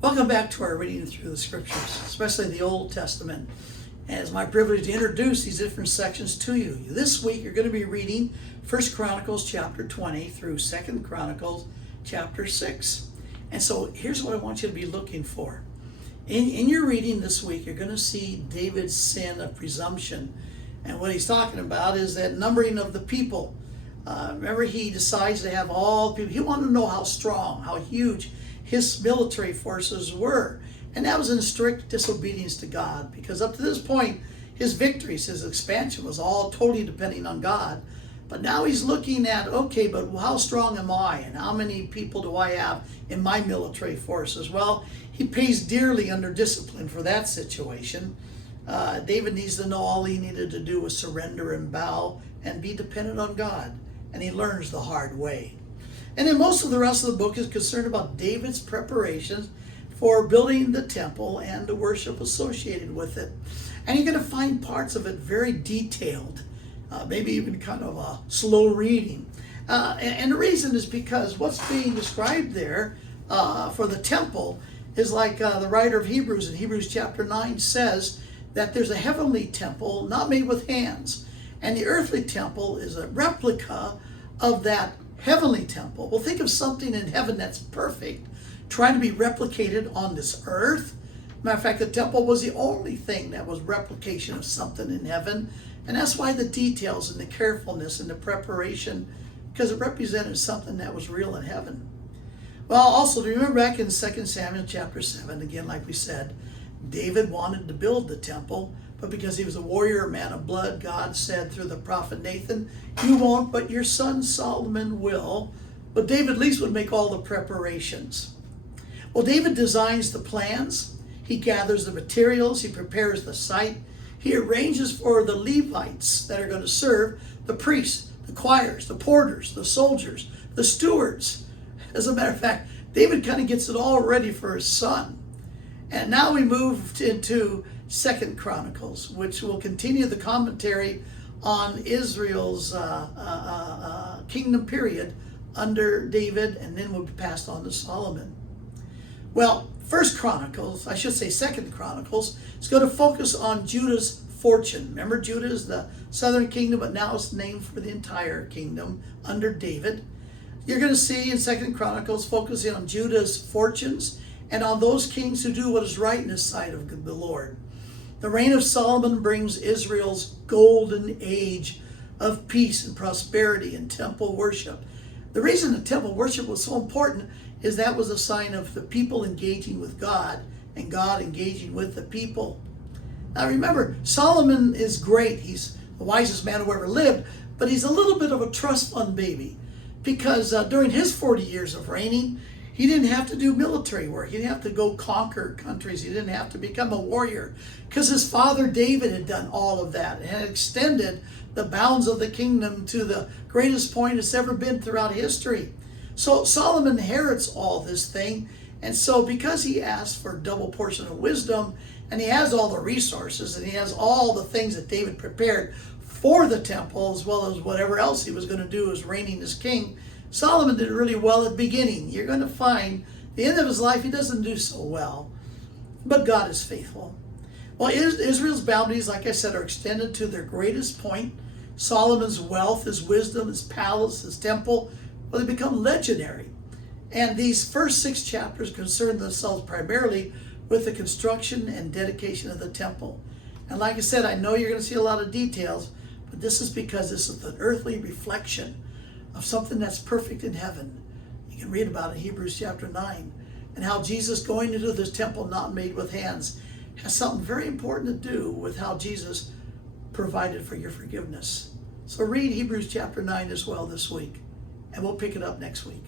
Welcome back to our reading through the scriptures, especially the Old Testament. And it's my privilege to introduce these different sections to you. This week you're going to be reading 1 Chronicles chapter 20 through 2 Chronicles chapter 6. And so here's what I want you to be looking for. In your reading this week, you're going to see David's sin of presumption. And what he's talking about is that numbering of the people. Remember, he decides to have all the people. He wanted to know how strong, how huge his military forces were. And that was in strict disobedience to God, because up to this point, his victories, his expansion was all totally depending on God. But now he's looking at, okay, but how strong am I? And how many people do I have in my military forces? Well, he pays dearly under discipline for that situation. David needs to know all he needed to do was surrender and bow and be dependent on God. And he learns the hard way. And then most of the rest of the book is concerned about David's preparations for building the temple and the worship associated with it. And you're going to find parts of it very detailed, maybe even kind of a slow reading. And the reason is because what's being described there for the temple is like the writer of Hebrews in Hebrews chapter 9 says that there's a heavenly temple not made with hands. And the earthly temple is a replica of that heavenly temple. Well, think of something in heaven that's perfect, trying to be replicated on this earth. Matter of fact, the temple was the only thing that was replication of something in heaven. And that's why the details and the carefulness and the preparation, because it represented something that was real in heaven. Well, also, do you remember back in 2 Samuel chapter 7, again, like we said, David wanted to build the temple, but because he was a warrior, a man of blood, God said through the prophet Nathan, you won't, but your son Solomon will. But David at least would make all the preparations. Well, David designs the plans. He gathers the materials. He prepares the site. He arranges for the Levites that are going to serve, the priests, the choirs, the porters, the soldiers, the stewards. As a matter of fact, David kind of gets it all ready for his son. And now we move into 2 Chronicles, which will continue the commentary on Israel's kingdom period under David, and then will be passed on to Solomon. Well, 1 Chronicles, I should say 2 Chronicles, is going to focus on Judah's fortune. Remember, Judah is the southern kingdom, but now it's named for the entire kingdom under David. You're going to see in 2 Chronicles focusing on Judah's fortunes and on those kings who do what is right in the sight of the Lord. The reign of Solomon brings Israel's golden age of peace and prosperity and temple worship. The reason the temple worship was so important is that was a sign of the people engaging with God and God engaging with the people. Now remember, Solomon is great. He's the wisest man who ever lived, but he's a little bit of a trust fund baby, because during his 40 years of reigning, he didn't have to do military work. He didn't have to go conquer countries. He didn't have to become a warrior, because his father David had done all of that and had extended the bounds of the kingdom to the greatest point it's ever been throughout history. So Solomon inherits all this thing. And so because he asked for a double portion of wisdom, and he has all the resources, and he has all the things that David prepared for the temple, as well as whatever else he was going to do as reigning as king, Solomon did really well at the beginning. You're going to find the end of his life, he doesn't do so well. But God is faithful. Well, Israel's boundaries, like I said, are extended to their greatest point. Solomon's wealth, his wisdom, his palace, his temple, well, they become legendary. And these first 6 chapters concern themselves primarily with the construction and dedication of the temple. And like I said, I know you're going to see a lot of details, but this is because this is the earthly reflection of something that's perfect in heaven. You can read about it in Hebrews chapter 9, and how Jesus going into this temple not made with hands has something very important to do with how Jesus provided for your forgiveness. So read Hebrews chapter 9 as well this week, and we'll pick it up next week.